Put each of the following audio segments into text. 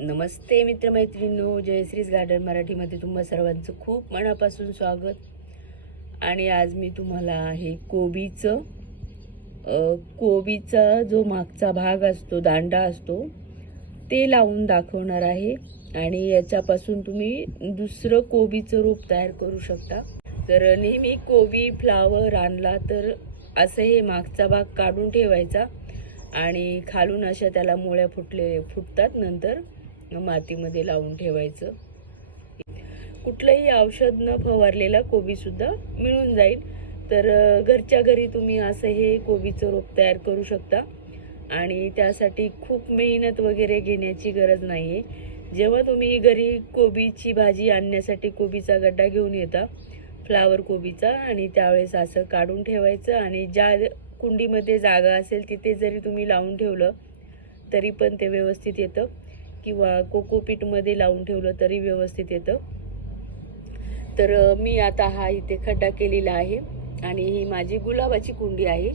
नमस्ते मित्रमैत्रिणींनो जयश्रीज garden मराठीमध्ये तुम्हा सर्वांचं खूप मनापासून स्वागत. आणि आज मी तुम्हाला हे कोबीचं कोबीचा जो मागचा भाग असतो दांडा असतो ते लावून दाखवणार आहे. आणि याच्यापासून तुम्ही दुसरं कोबीचं रोप तयार करू शकता. तर नेहमी कोबी फ्लावर आणला तर असं हे मागचा भाग काढून ठेवायचा. आणि खालून अशा त्याला मुळ्या फुटले फुटतात नंतर मातीमध्ये लावून ठेवायचं. कुठलंही औषध न फवारलेला कोबीसुद्धा मिळून जाईल. तर घरच्या घरी तुम्ही असं हे कोबीचं रोप तयार करू शकता. आणि त्यासाठी खूप मेहनत वगैरे घेण्याची गरज नाही आहे जेव्हा तुम्ही घरी कोबीची भाजी आणण्यासाठी कोबीचा गड्डा घेऊन येता फ्लावर कोबीचा आणि त्यावेळेस असं काढून ठेवायचं आणि ज्या कुंडीमध्ये जागा असेल तिथे जरी तुम्ही लावून ठेवलं तरी पण ते व्यवस्थित येतं. किंवा कोकोपीटमध्ये लावून ठेवलं तरी व्यवस्थित येतं. तर मी आता हा इथे खड्डा केलेला आहे आणि ही माझी गुलाबाची कुंडी आहे.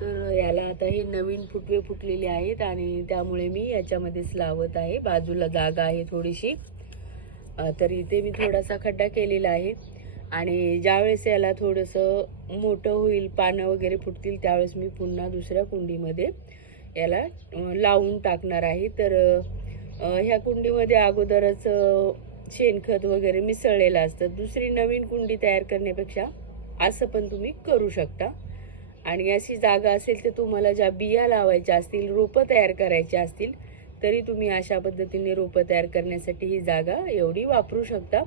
तर याला आता हे नवीन फुटवे फुटलेले आहेत आणि त्यामुळे मी याच्यामध्येच लावत आहे. बाजूला जागा आहे थोडीशी. तर इथे मी थोडासा खड्डा केलेला आहे. आणि ज्यावेळेस याला थोडंसं मोठं होईल पानं वगैरे फुटतील त्यावेळेस मी पुन्हा दुसऱ्या कुंडीमध्ये याला लावून टाकणार आहे. तर ह्या कुंडीमध्ये अगोदरच शेणखत वगैरे मिसळलेलं असतं. दुसरी नवीन कुंडी तयार करण्यापेक्षा असं पण तुम्ही करू शकता. आणि अशी जागा असेल तर तुम्हाला ज्या बिया लावायच्या असतील रोपं तयार करायची असतील तरी तुम्ही अशा पद्धतीने रोपं तयार करण्यासाठी ही जागा एवढी वापरू शकता.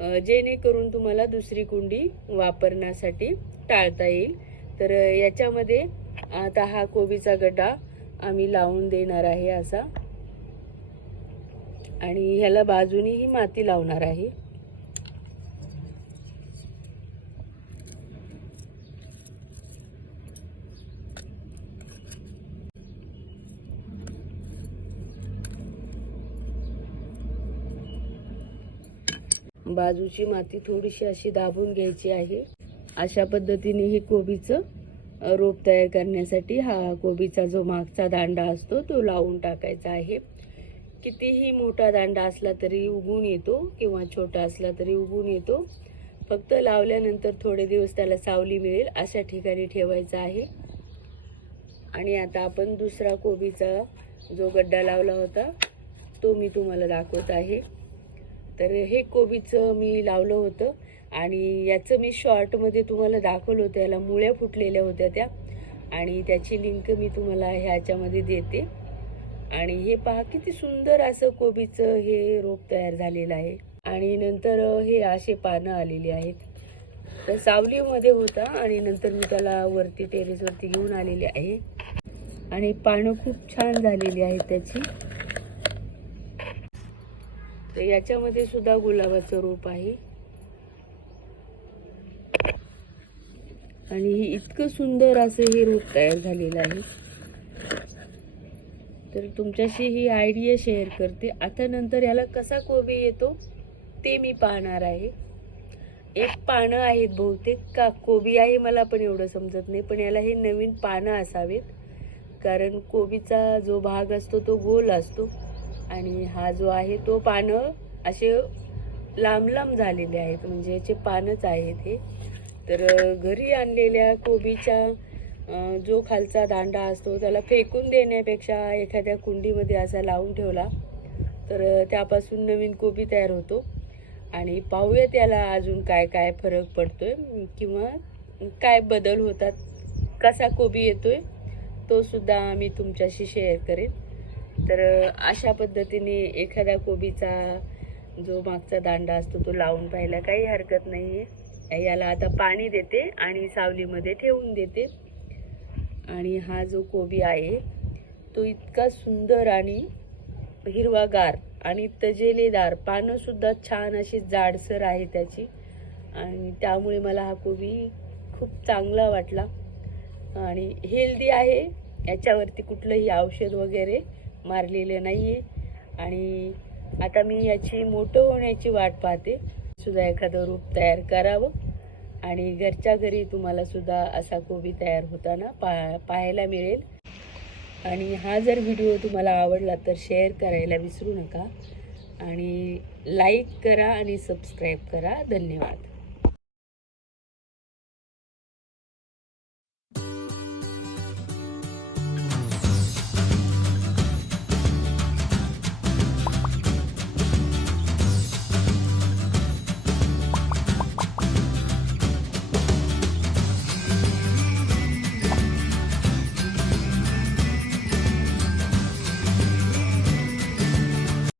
जेणेकरून तुम्हाला दुसरी कुंडी वापरण्यासाठी टाळता येईल. तर याच्यामध्ये आता हा कोबीचा गड्डा आम्ही लावून देणार आहे असा. आणि ह्याला बाजूनीही माती लावणार आहे. बाजूची माती थोडीशी अशी दाबून घ्यायची आहे. अशा पद्धतीने ही कोबीचं रोप तयार करण्यासाठी हा कोबीचा जो मागचा दांडा असतो तो लावून टाकायचा आहे. कितीही मोठा दांडा असला तरी उगून येतो किंवा छोटा असला तरी उगून येतो. फक्त लावल्यानंतर थोडे दिवस त्याला सावली मिळेल अशा ठिकाणी ठेवायचा आहे. आणि आता आपण दुसरा कोबीचा जो गड्डा लावला होता तो मी तुम्हाला दाखवत आहे. तर हे कोबीचं मी लावलं होतं आणि याचं मी शॉर्टमध्ये तुम्हाला दाखवलं होतं. याला मुळ्या फुटलेल्या होत्या त्या. आणि त्याची लिंक मी तुम्हाला ह्याच्यामध्ये देते. आणि हे पहा किती सुंदर असं कोबीचं हे रोप तयार झालेलं आहे. आणि नंतर हे असे पानं आलेली आहेत. तर सावलीमध्ये होता आणि नंतर मी त्याला वरती टेरेसवरती घेऊन आलेले आहे. आणि पानं खूप छान झालेली आहेत त्याची. तर याच्यामध्ये सुद्धा गुलाबाचं रोप आहे. आणि हे इतकं सुंदर असं हे रोप तयार झालेलं आहे. तर तुमच्याशी ही आयडिया शेअर करते. आता नंतर याला कसा कोबी येतो ते मी पाहणार आहे. एक पानं आहेत बहुतेक. का कोबी आहे मला पण एवढं समजत नाही पण याला हे नवीन पानं असावेत. कारण कोबीचा जो भाग असतो तो गोल असतो. आणि हा जो आहे तो पानं असे लांब लांब झालेले आहेत. म्हणजे याचे पानच आहेत हे. तर घरी आणलेल्या कोबीच्या जो खालचा दांडा असतो त्याला फेकून देण्यापेक्षा एखाद्या कुंडीमध्ये असा लावून ठेवला. तर त्यापासून नवीन कोबी तयार होतो. आणि पाहूया त्याला अजून काय काय फरक पडतोय किंवा काय बदल होतात कसा कोबी येतोय तो सुद्धा मी तुमच्याशी शेअर करेन. तर अशा पद्धतीने एखाद्या कोबीचा जो मागचा दांडा असतो तो लावून पाहायला काही हरकत नाही आहे याला आता पाणी देते आणि सावलीमध्ये ठेवून देते. आणि हा जो कोबी आहे तो इतका सुंदर आणि हिरवागार आणि तजेलेदार पानंसुद्धा छान अशी जाडसर आहे त्याची. आणि त्यामुळे मला हा कोबी खूप चांगला वाटला. आणि हेल्दी आहे याच्यावरती कुठलंही औषध वगैरे मारलेलं नाही आहे आणि आता मी याची मोठं होण्याची वाट पाहते. सुद्धा एखादं रूप तयार करावं. आणि घरच्या घरी तुम्हाला सुद्धा असा कोबी तयार होताना पा पाहायला मिळेल. आणि हा जर व्हिडिओ तुम्हाला आवडला तर शेअर करायला विसरू नका. आणि लाईक करा आणि सबस्क्राईब करा. धन्यवाद.